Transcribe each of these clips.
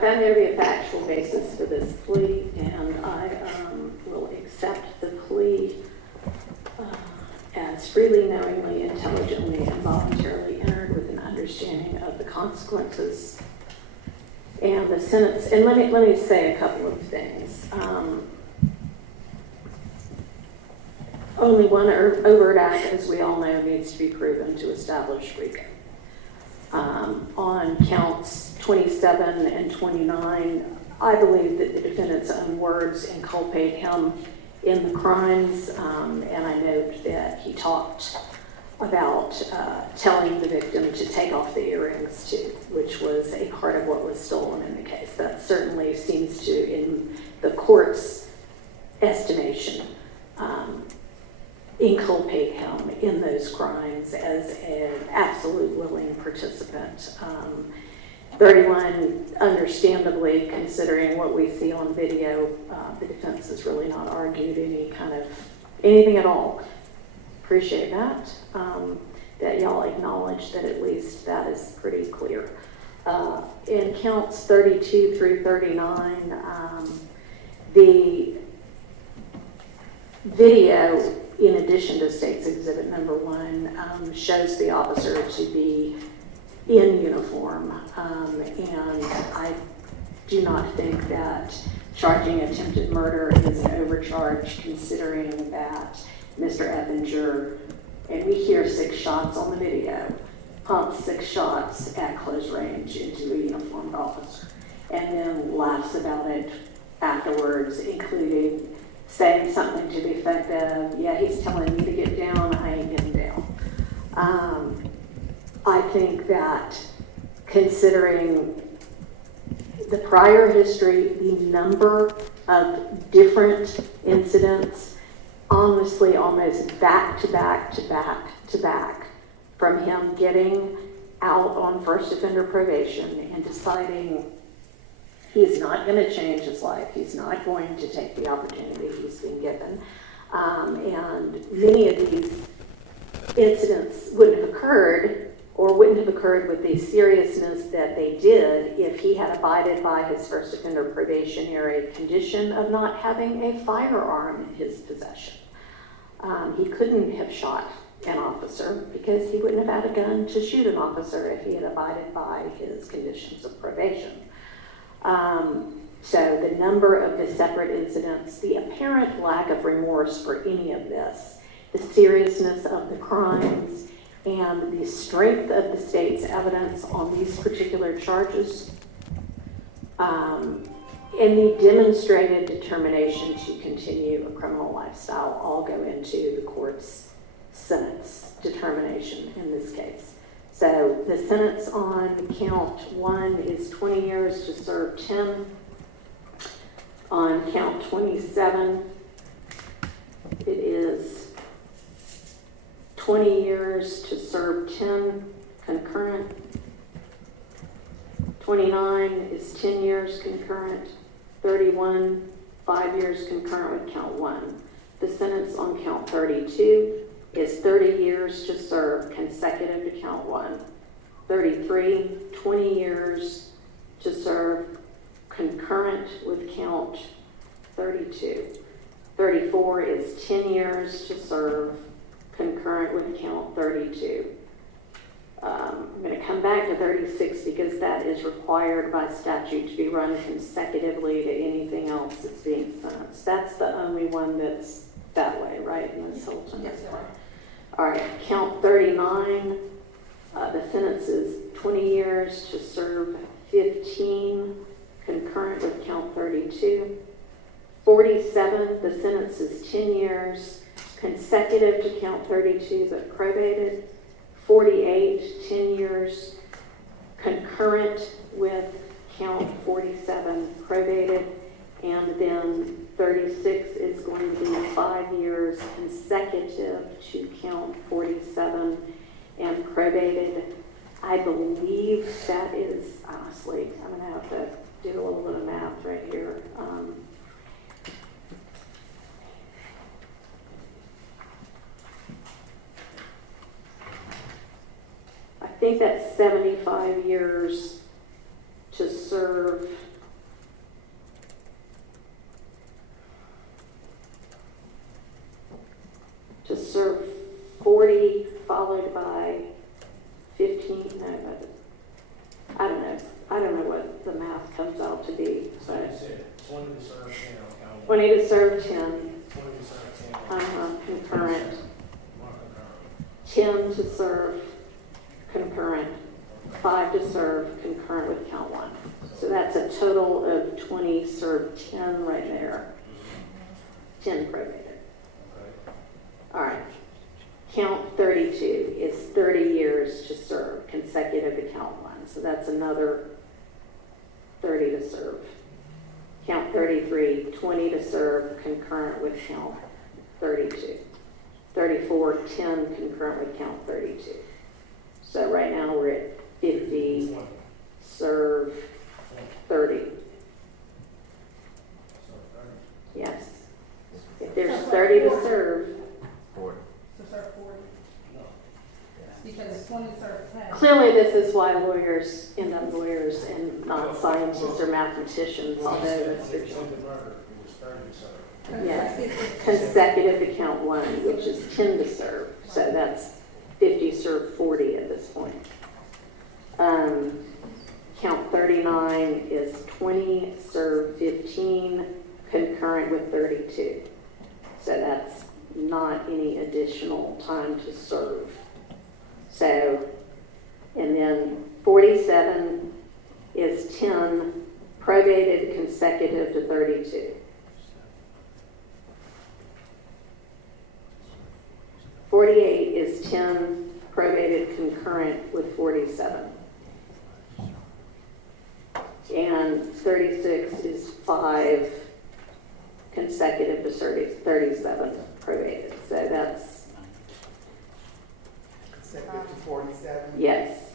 found there to be a factual basis for this plea, and I will accept the plea as freely, knowingly, intelligently, and voluntarily entered with an understanding of the consequences and the sentence. And let me say a couple of things. Only one overt act, as we all know, needs to be proven to establish RICO. On counts 27 and 29, I believe that the defendant's own words inculpate him in the crimes, and I note that he talked about telling the victim to take off the earrings too, which was a part of what was stolen in the case. That certainly seems to, in the court's estimation, inculpate him in those crimes as an absolute willing participant. 31, understandably, considering what we see on video, the defense has really not argued anything at all. Appreciate that, that y'all acknowledge that at least that is pretty clear. In counts 32 through 39, the video, in addition to State's Exhibit Number 1, shows the officer to be in uniform, and I do not think that charging attempted murder is an overcharge, considering that Mr. Eppinger, and we hear 6 shots on the video, pumps 6 shots at close range into a uniformed officer, and then laughs about it afterwards, including saying something to the effect of, yeah, he's telling me to get down, I ain't getting down. I think that considering the prior history, the number of different incidents, honestly, almost back to back to back to back, from him getting out on first offender probation and deciding he's not going to change his life, he's not going to take the opportunity he's been given. And many of these incidents wouldn't have occurred, or wouldn't have occurred with the seriousness that they did, if he had abided by his first offender probationary condition of not having a firearm in his possession. He couldn't have shot an officer because he wouldn't have had a gun to shoot an officer if he had abided by his conditions of probation. So the number of the separate incidents, the apparent lack of remorse for any of this, the seriousness of the crimes, and the strength of the state's evidence on these particular charges, and the demonstrated determination to continue a criminal lifestyle all go into the court's sentence determination in this case. So the sentence on count 1 is 20 years to serve 10. On count 27, it is 20 years to serve 10 concurrent. 29 is 10 years concurrent. 31, 5 years concurrent with count 1. The sentence on count 32 is 30 years to serve consecutive to count 1. 33, 20 years to serve concurrent with count 32. 34 is 10 years to serve concurrent with count 32. I'm going to come back to 36 because that is required by statute to be run consecutively to anything else that's being sentenced. That's the only one that's that way, right, Ms. Hilton? Yes, ma'am. All right, count 39, the sentence is 20 years to serve 15, concurrent with count 32. 47, the sentence is 10 years, consecutive to count 32, but probated. 48, 10 years, concurrent with count 47, probated. And then 36 is going to be 5 years consecutive to count 47 and probated. I believe that is, honestly, I'm going to have to do a little bit of math right here. I think that's 75 years to serve. serve 40, followed by 15, no, but I don't know. I don't know what the math comes out to be, but 20 to serve 10 on count 20 to serve 10, 20 to serve 10 concurrent, one concurrent. 10 to serve concurrent, 5 to serve concurrent with count 1. So that's a total of 20 served 10 right there. 10 probated. Okay. All right. Count 32 is 30 years to serve consecutive to count 1. So that's another 30 to serve. Count 33, 20 to serve concurrent with count 32. 34, 10 concurrent with count 32. So right now we're at 50, serve 30. Yes. If there's 30 to serve. 40. To serve 40. Because 20 serves 10. Clearly, this is why lawyers end up lawyers and not scientists or mathematicians, although that's their job. Yes, consecutive to count 1, which is 10 to serve. So that's 50 serve 40 at this point. Count 39 is 20 serve 15 concurrent with 32. So that's not any additional time to serve. So, and then 47 is 10 probated consecutive to 32. 48 is 10 probated concurrent with 47. And 36 is 5 consecutive to 37 probated. So that's, Consecutive to 47? yes.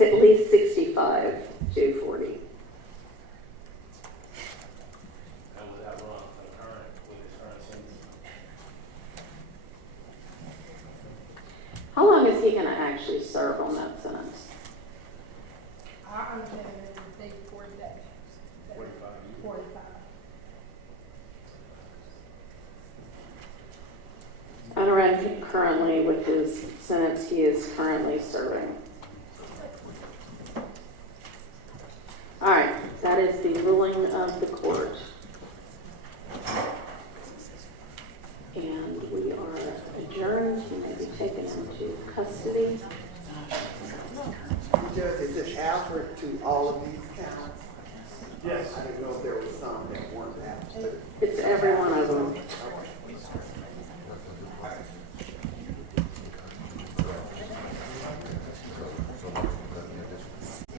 It's at least 65 to 40. And would that run concurrent with his current sentence? How long is he going to actually serve on that sentence? I understand it is they 40 days. 45 years. 45. And run currently with his sentence he is currently serving. All right, that is the ruling of the court. And we are adjourned. He may be taken into custody. Judge, is it Alford to all of these counts? Yes. I didn't know if there was some that weren't Alford. It's every one of them. Okay.